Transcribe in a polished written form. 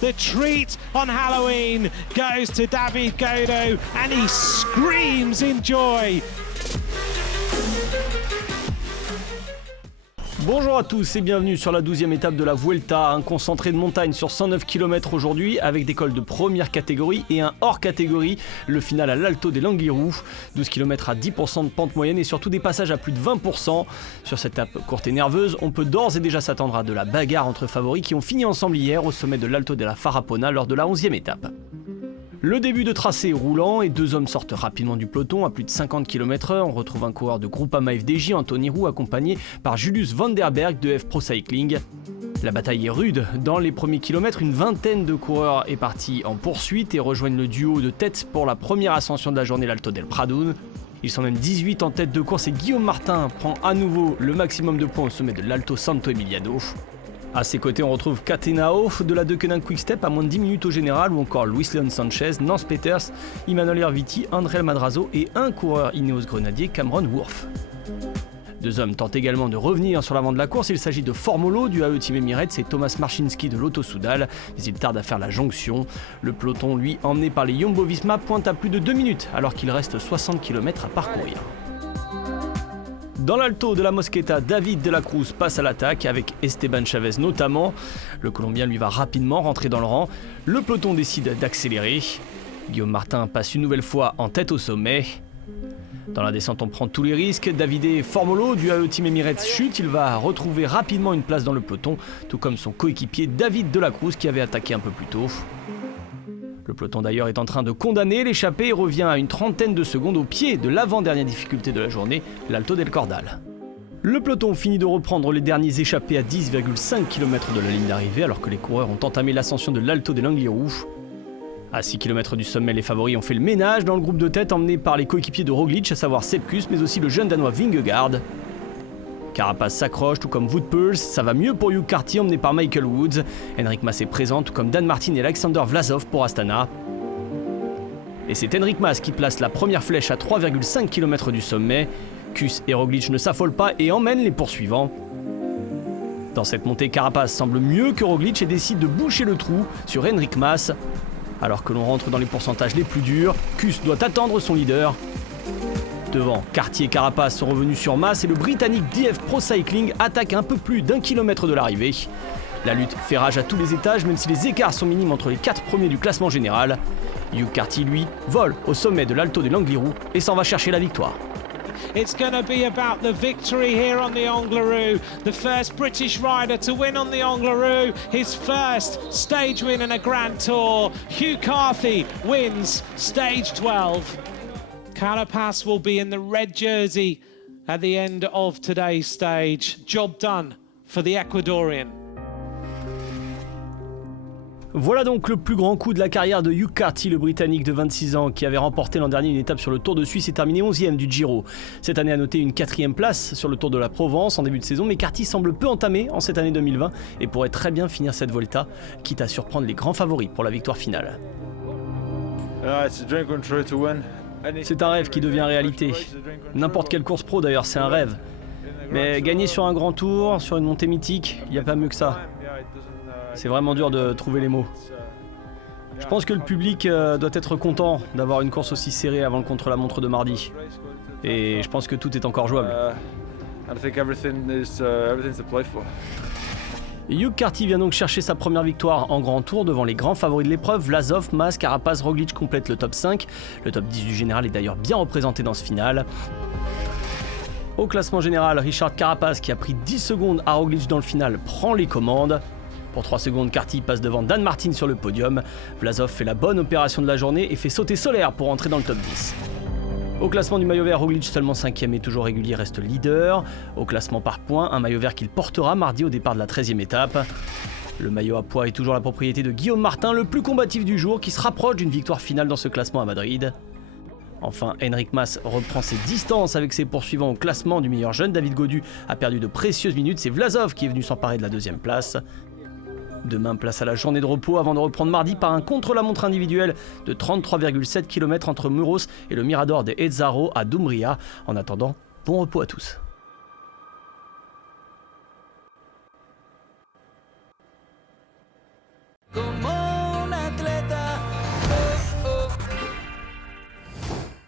The treat on Halloween goes to David Gaudu and he screams in joy. Bonjour à tous et bienvenue sur la 12e étape de la Vuelta, un concentré de montagne sur 109 km aujourd'hui avec des cols de première catégorie et un hors catégorie, le final à l'Alto del Angliru, 12 km à 10% de pente moyenne et surtout des passages à plus de 20%. Sur cette étape courte et nerveuse, on peut d'ores et déjà s'attendre à de la bagarre entre favoris qui ont fini ensemble hier au sommet de l'Alto della Farapona lors de la 11e étape. Le début de tracé roulant et deux hommes sortent rapidement du peloton à plus de 50 km/h. On retrouve un coureur de Groupama FDJ, Anthony Roux, accompagné par Julius Van der Berg de F Pro Cycling. La bataille est rude. Dans les premiers kilomètres, une vingtaine de coureurs est partie en poursuite et rejoignent le duo de tête pour la première ascension de la journée, l'Alto del Pradun. Ils sont même 18 en tête de course et Guillaume Martin prend à nouveau le maximum de points au sommet de l'Alto Santo Emiliano. A ses côtés, on retrouve Catenao de la Deceuninck Quick-Step à moins de 10 minutes au général, ou encore Luis Leon Sanchez, Nance Peters, Emmanuel Herviti, André Madrazo et un coureur Ineos Grenadier, Cameron Wurf. Deux hommes tentent également de revenir sur l'avant de la course, il s'agit de Formolo du AE Team Emirates et Thomas Marcinski de Lotto Soudal, mais il tarde à faire la jonction. Le peloton, lui, emmené par les Jumbo-Visma, pointe à plus de 2 minutes alors qu'il reste 60 km à parcourir. Dans l'Alto de la Mosqueta, David de la Cruz passe à l'attaque avec Esteban Chavez notamment. Le Colombien lui va rapidement rentrer dans le rang. Le peloton décide d'accélérer. Guillaume Martin passe une nouvelle fois en tête au sommet. Dans la descente, on prend tous les risques. Davide Formolo du AE Team Emirates chute. Il va retrouver rapidement une place dans le peloton, tout comme son coéquipier David de la Cruz qui avait attaqué un peu plus tôt. Le peloton d'ailleurs est en train de condamner l'échappée et revient à une trentaine de secondes au pied de l'avant-dernière difficulté de la journée, l'Alto del Cordal. Le peloton finit de reprendre les derniers échappés à 10,5 km de la ligne d'arrivée alors que les coureurs ont entamé l'ascension de l'Alto del Angliru. À 6 km du sommet, les favoris ont fait le ménage dans le groupe de tête emmené par les coéquipiers de Roglic, à savoir Sepkus mais aussi le jeune danois Vingegaard. Carapaz s'accroche, tout comme Wout Poels, ça va mieux pour Hugh Carty emmené par Michael Woods. Henrik Mas est présent, tout comme Dan Martin et Alexander Vlasov pour Astana. Et c'est Henrik Mas qui place la première flèche à 3,5 km du sommet. Kuss et Roglic ne s'affolent pas et emmènent les poursuivants. Dans cette montée, Carapaz semble mieux que Roglic et décide de boucher le trou sur Henrik Mas. Alors que l'on rentre dans les pourcentages les plus durs, Kuss doit attendre son leader. Devant, Carty et Carapaz sont revenus sur Mas et le Britannique DF Pro Cycling attaque un peu plus d'1 kilomètre de l'arrivée. La lutte fait rage à tous les étages même si les écarts sont minimes entre les 4 premiers du classement général. Hugh Carty, lui, vole au sommet de l'Alto del Angliru et s'en va chercher la victoire. It's going to be about the victory here on the Angliru. The first British rider to win on the Angliru. His first stage win in a Grand Tour. Hugh Carthy wins stage 12. Carapaz will be in the red jersey at the end of today's stage. Job done for the Ecuadorian. Voilà donc le plus grand coup de la carrière de Hugh Carty, le Britannique de 26 ans, qui avait remporté l'an dernier une étape sur le Tour de Suisse et terminé 11e du Giro. Cette année a noté une 4e place sur le Tour de la Provence en début de saison, mais Carty semble peu entamé en cette année 2020 et pourrait très bien finir cette Vuelta, quitte à surprendre les grands favoris pour la victoire finale. C'est un rêve qui devient réalité. N'importe quelle course pro d'ailleurs, c'est un rêve. Mais gagner sur un grand tour, sur une montée mythique, il n'y a pas mieux que ça. C'est vraiment dur de trouver les mots. Je pense que le public doit être content d'avoir une course aussi serrée avant le contre-la-montre de mardi. Et je pense que tout est encore jouable. Hugh Carty vient donc chercher sa première victoire en grand tour devant les grands favoris de l'épreuve. Vlasov, Mas, Carapaz, Roglic complètent le top 5. Le top 10 du général est d'ailleurs bien représenté dans ce final. Au classement général, Richard Carapaz, qui a pris 10 secondes à Roglic dans le final, prend les commandes. Pour 3 secondes, Carty passe devant Dan Martin sur le podium. Vlasov fait la bonne opération de la journée et fait sauter Soler pour entrer dans le top 10. Au classement du maillot vert, Roglic, seulement 5e et toujours régulier, reste leader. Au classement par points, un maillot vert qu'il portera mardi au départ de la 13e étape. Le maillot à pois est toujours la propriété de Guillaume Martin, le plus combatif du jour, qui se rapproche d'une victoire finale dans ce classement à Madrid. Enfin, Henrik Mas reprend ses distances avec ses poursuivants au classement du meilleur jeune. David Gaudu a perdu de précieuses minutes, c'est Vlasov qui est venu s'emparer de la 2e place. Demain, place à la journée de repos avant de reprendre mardi par un contre-la-montre individuel de 33,7 km entre Muros et le Mirador de Ezzaro à Dumbria. En attendant, bon repos à tous.